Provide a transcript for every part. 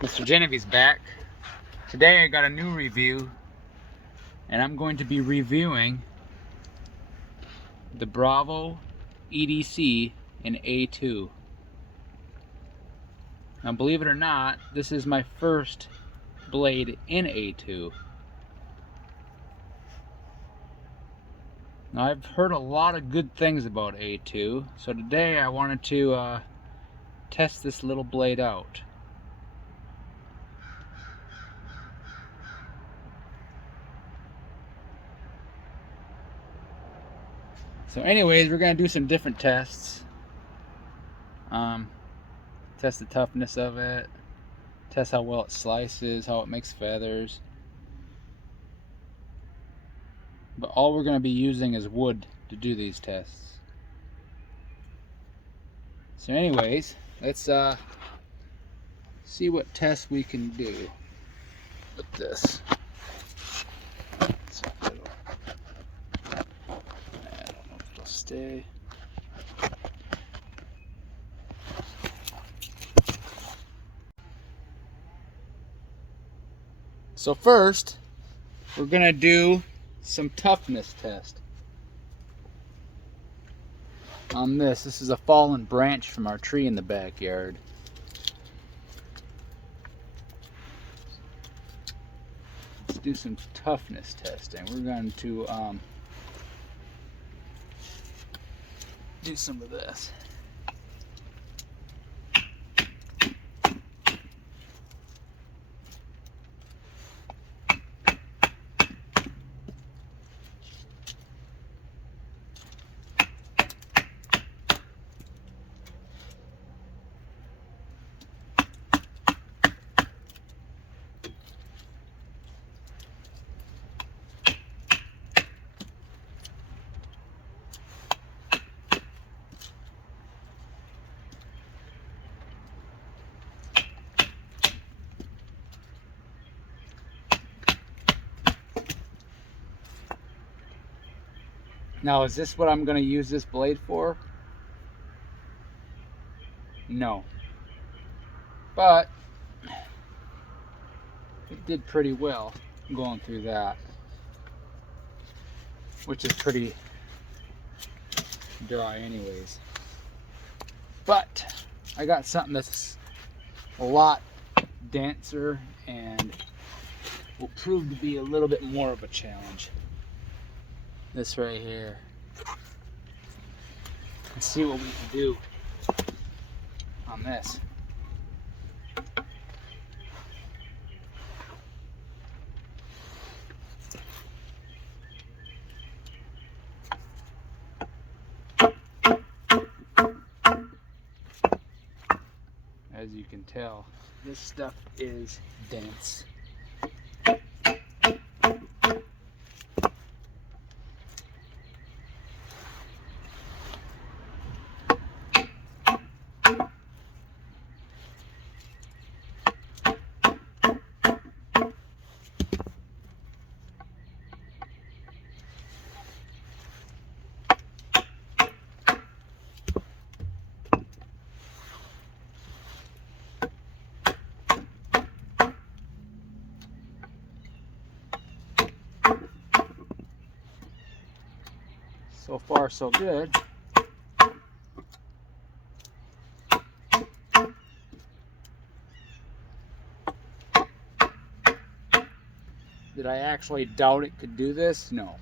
Mr. Genevieve's back. Today I got a new review, and I'm going to be reviewing the Bravo EDC in A2. Now, believe it or not, this is my first blade in A2. Now, I've heard a lot of good things about A2, so today I wanted to test this little blade out. So anyways, we're going to do some different tests. Test the toughness of it, test how well it slices, how it makes feathers. But all we're going to be using is wood to do these tests. So anyways, let's see what tests we can do with this. I don't know if it'll stay. So first, we're gonna do some toughness test on this. This is a fallen branch from our tree in the backyard. Let's do some toughness testing. We're going to do some of this. Now, is this what I'm going to use this blade for? No. But it did pretty well going through that, which is pretty dry anyways. But I got something that's a lot denser and will prove to be a little bit more of a challenge. This right here. Let's see what we can do on this. As you can tell, this stuff is dense. So far, so good. Did I actually doubt it could do this? No.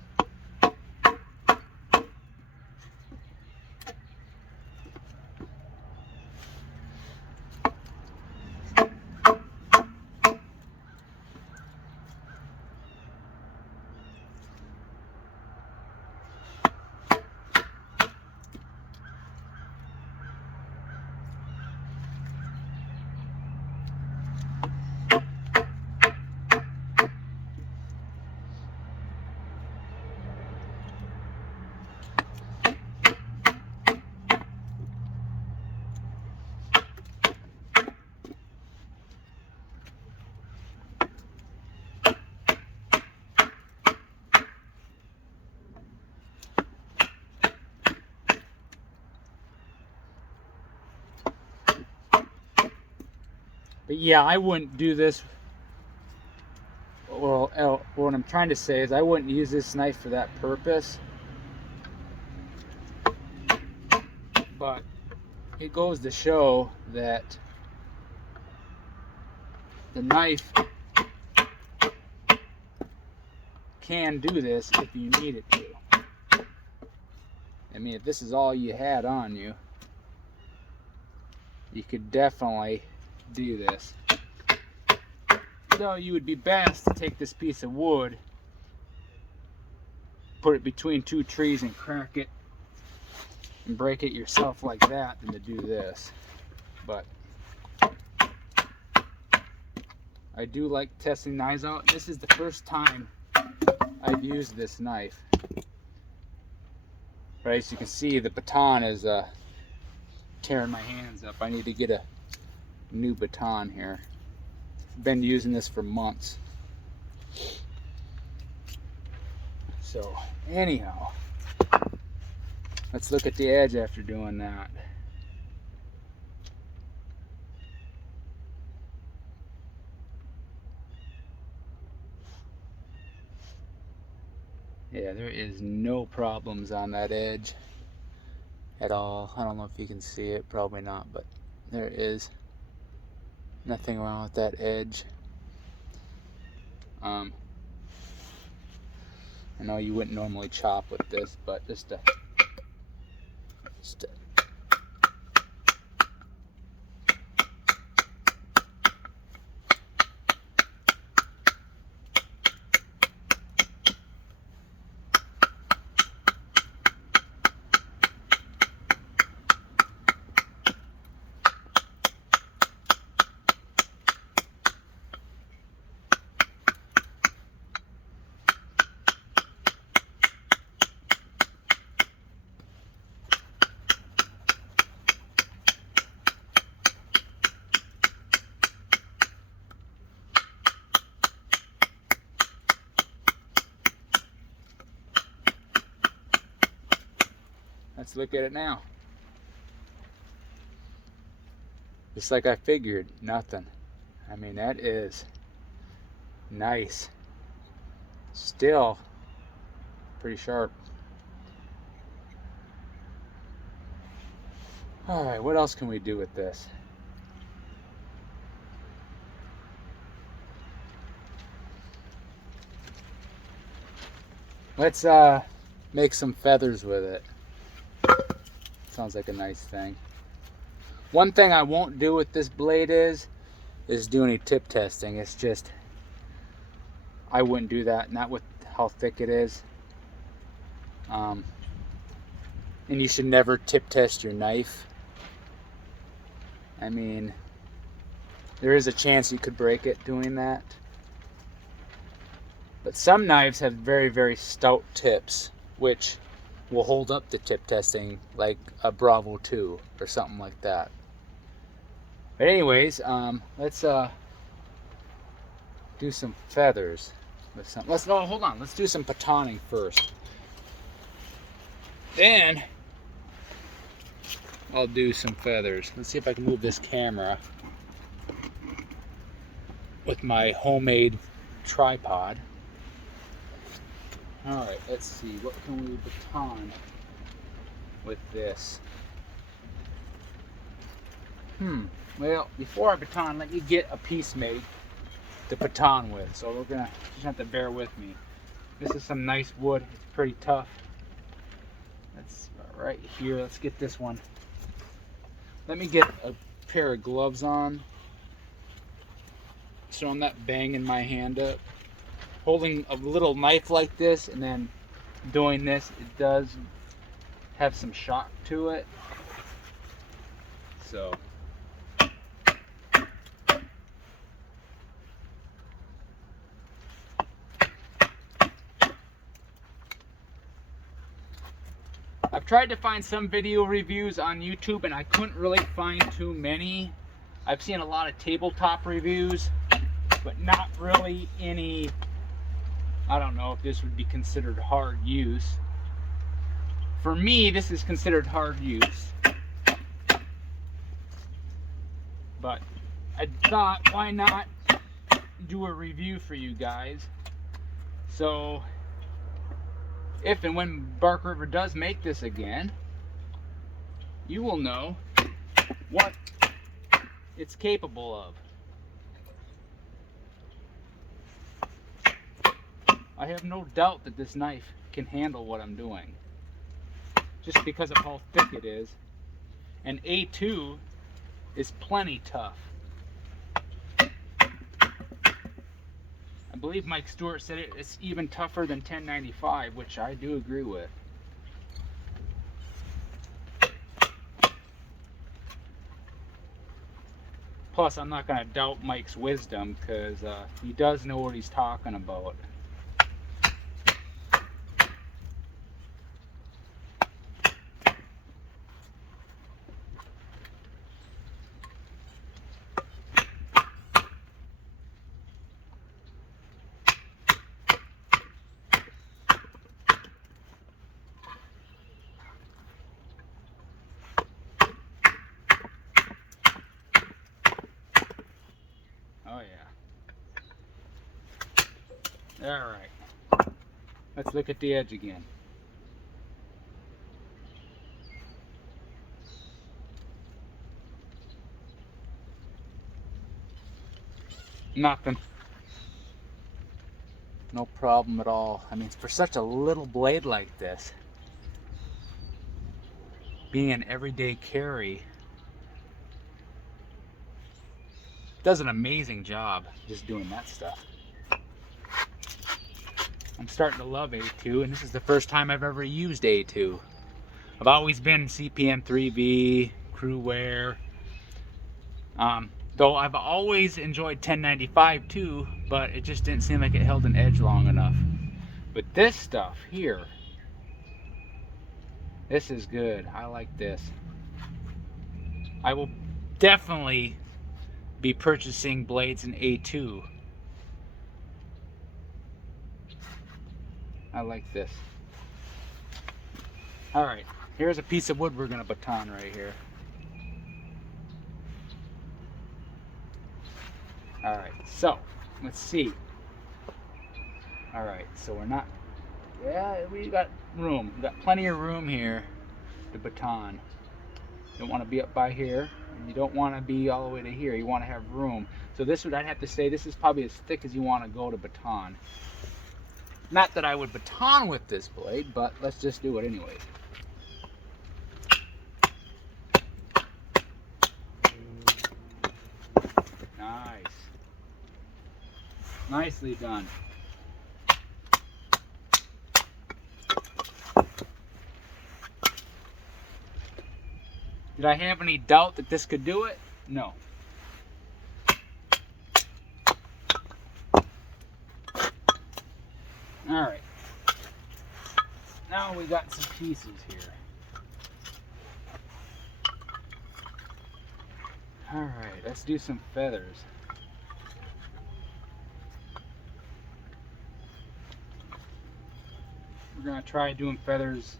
But yeah, I wouldn't do this. Well, what I'm trying to say is I wouldn't use this knife for that purpose. But it goes to show that the knife can do this if you need it to. I mean, if this is all you had on you, you could definitely do this. Though you would be best to take this piece of wood, put it between two trees and crack it and break it yourself like that than to do this. But I do like testing knives out. This is the first time I've used this knife. But as you can see, the baton is tearing my hands up. I need to get a new baton here. Been using this for months. So anyhow, let's look at the edge after doing that. Yeah, there is no problems on that edge at all. I don't know if you can see it, probably not, but there is nothing wrong with that edge. I know you wouldn't normally chop with this, but just to let's look at it now. Just like I figured, nothing. I mean, that is nice. Still pretty sharp. All right, what else can we do with this? Let's make some feathers with it. Sounds like a nice thing. One thing I won't do with this blade is do any tip testing. It's just, I wouldn't do that, not with how thick it is. And you should never tip test your knife. I mean, there is a chance you could break it doing that. But some knives have very, very stout tips, which will hold up the tip testing, like a Bravo 2 or something like that. But anyways, let's do some feathers with some. Hold on. Let's do some batoning first. Then I'll do some feathers. Let's see if I can move this camera with my homemade tripod. All right, let's see. What can we baton with this? Well, before I baton, let me get a piece made to baton with. So we're gonna just have to bear with me. This is some nice wood. It's pretty tough. That's right here. Let's get this one. Let me get a pair of gloves on, so I'm not banging my hand up. Holding a little knife like this and then doing this, it does have some shock to it. So I've tried to find some video reviews on YouTube and I couldn't really find too many. I've seen a lot of tabletop reviews, but not really any. I don't know if this would be considered hard use. For me, this is considered hard use. But I thought, why not do a review for you guys? So, if and when Bark River does make this again, you will know what it's capable of. I have no doubt that this knife can handle what I'm doing, just because of how thick it is. And A2 is plenty tough. I believe Mike Stewart said it's even tougher than 1095, which I do agree with. Plus, I'm not going to doubt Mike's wisdom, because he does know what he's talking about. Oh yeah. Alright. Let's look at the edge again. Nothing. No problem at all. I mean, for such a little blade like this, being an everyday carry, does an amazing job just doing that stuff. I'm starting to love A2, and this is the first time I've ever used A2. I've always been CPM 3V, crew wear. Though I've always enjoyed 1095 too, but it just didn't seem like it held an edge long enough. But this stuff here, this is good. I like this. I will definitely be purchasing blades in A2. I like this. Alright, here's a piece of wood we're going to baton right here. Alright, so, let's see. Alright, so we're not... Yeah, we got room. We got plenty of room here to baton. You don't want to be up by here, and you don't want to be all the way to here. You want to have room. So this would, I'd have to say, this is probably as thick as you want to go to baton. Not that I would baton with this blade, but let's just do it anyway. Nice. Nicely done. Did I have any doubt that this could do it? No. Alright. Now we got some pieces here. Alright, let's do some feathers. We're going to try doing feathers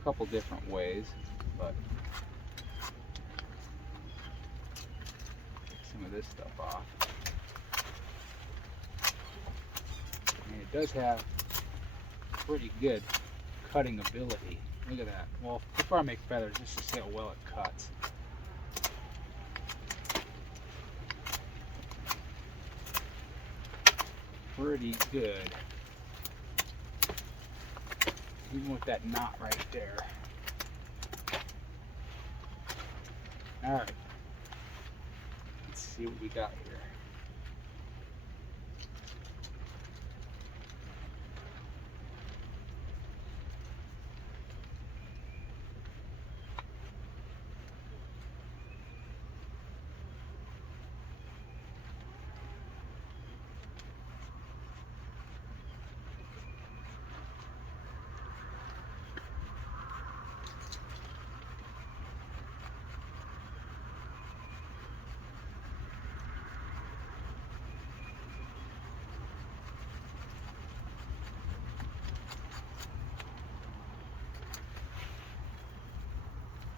a couple different ways, but take some of this stuff off. And it does have pretty good cutting ability. Look at that. Well, before I make feathers, just to see how well it cuts. Pretty good. Even with that knot right there. Alright. Let's see what we got here.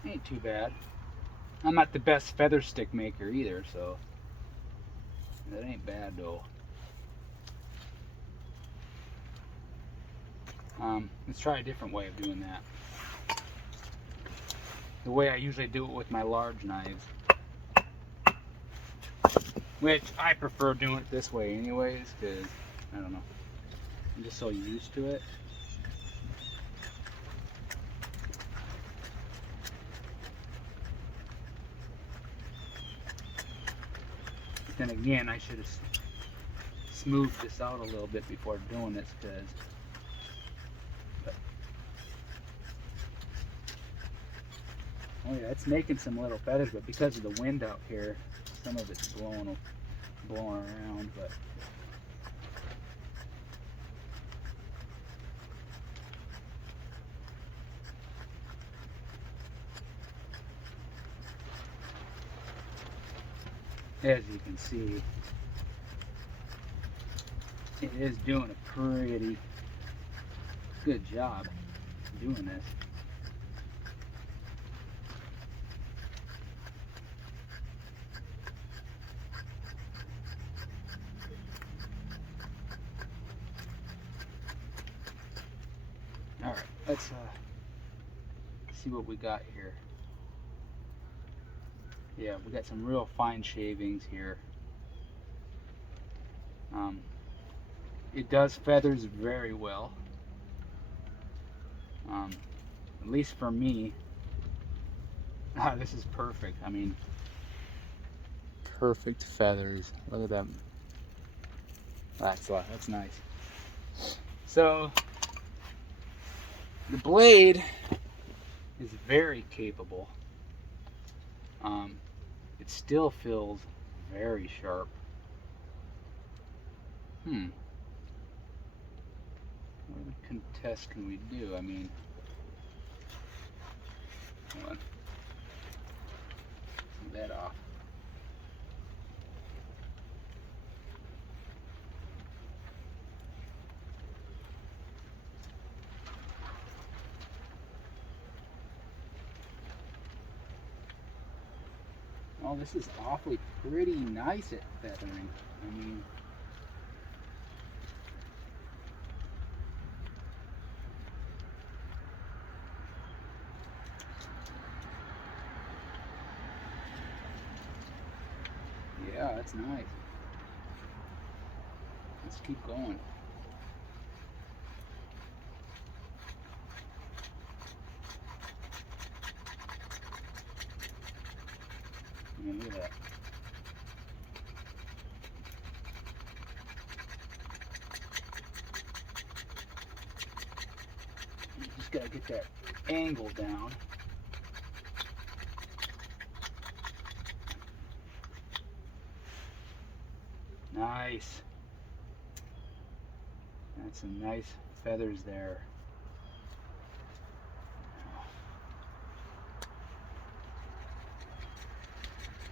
Ain't too bad. I'm not the best feather stick maker either, so that ain't bad though. Let's try a different way of doing that. The way I usually do it with my large knives. Which I prefer doing it this way anyways, because, I don't know, I'm just so used to it. But then again, I should have smoothed this out a little bit before doing this, because oh yeah, it's making some little feathers, but because of the wind out here, some of it's blowing around. But as you can see, it is doing a pretty good job doing this. All right, let's see what we got here. Yeah, we got some real fine shavings here. It does feathers very well. At least for me. This is perfect. I mean, perfect feathers. Look at them. That's nice. So the blade is very capable. It still feels very sharp. What test can we do? I mean, hold on. Take that off. Oh, this is awfully pretty nice at feathering. I mean, yeah, that's nice. Let's keep going. Look at that. You just gotta get that angle down. Nice. That's some nice feathers there.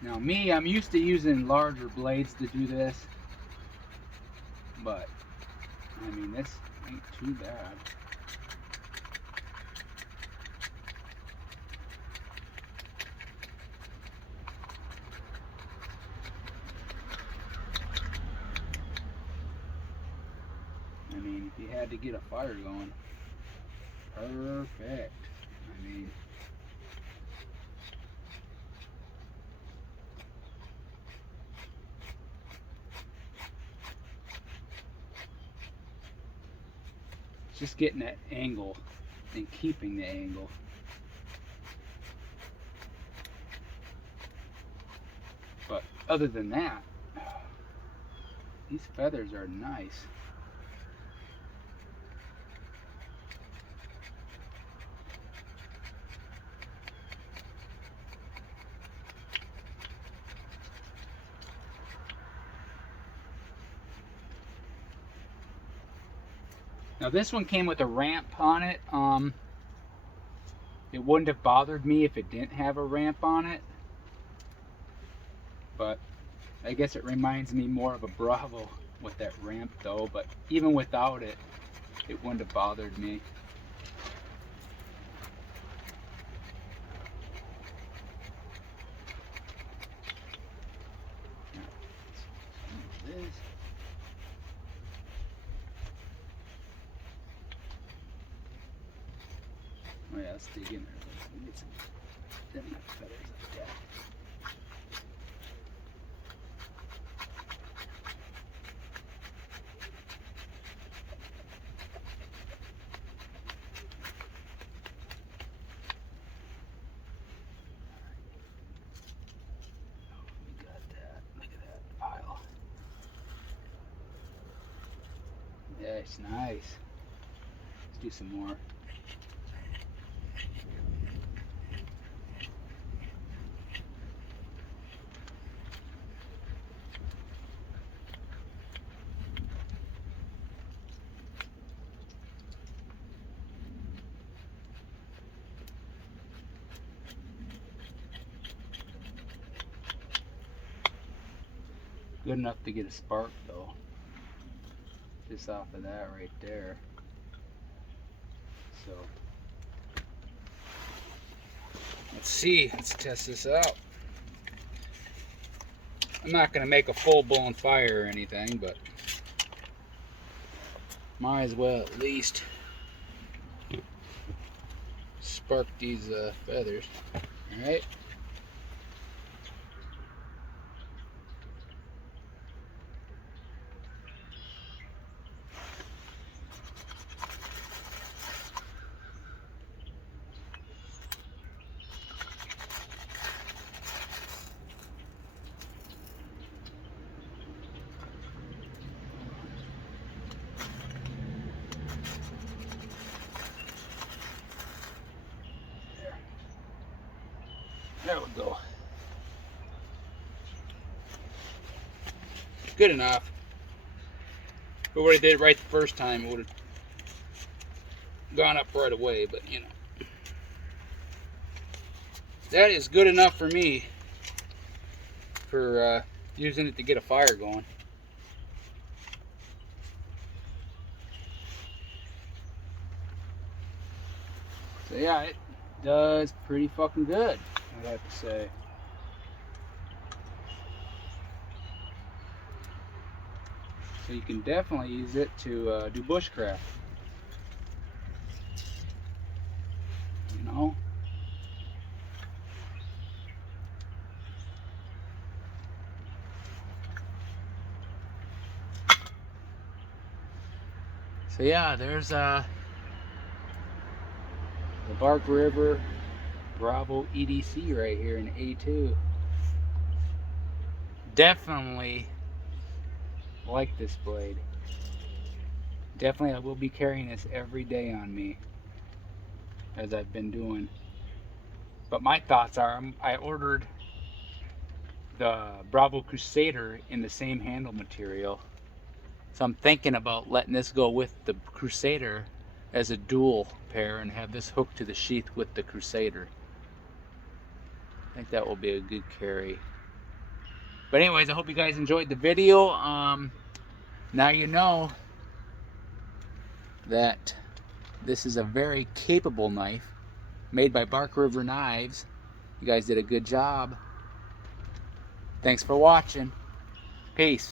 Now me, I'm used to using larger blades to do this, but I mean, this ain't too bad. I mean, if you had to get a fire going, perfect. I mean, just getting that angle and keeping the angle. But other than that, these feathers are nice. Now this one came with a ramp on it. It wouldn't have bothered me if it didn't have a ramp on it, but I guess it reminds me more of a Bravo with that ramp though, but even without it, it wouldn't have bothered me. Oh yeah, let's dig in there. Let's get some them feathers like that. We got that. Look at that pile. Yeah, it's nice. Let's do some more. Good enough to get a spark though. Just off of that right there. So let's see, let's test this out. I'm not gonna make a full-blown fire or anything, but might as well at least spark these feathers. All right. There we go. Good enough. If we would have did it right the first time, it would have gone up right away, but you know. That is good enough for me for using it to get a fire going. So yeah, it does pretty fucking good, I have to say. So you can definitely use it to do bushcraft. You know? So yeah, there's the Bark River Bravo EDC right here in A2. Definitely like this blade. Definitely I will be carrying this every day on me, as I've been doing. But my thoughts are, I ordered the Bravo Crusader in the same handle material. So I'm thinking about letting this go with the Crusader as a dual pair and have this hooked to the sheath with the Crusader. I think that will be a good carry. But anyways, I hope you guys enjoyed the video. Now you know that this is a very capable knife made by Bark River Knives. You guys did a good job. Thanks for watching. Peace.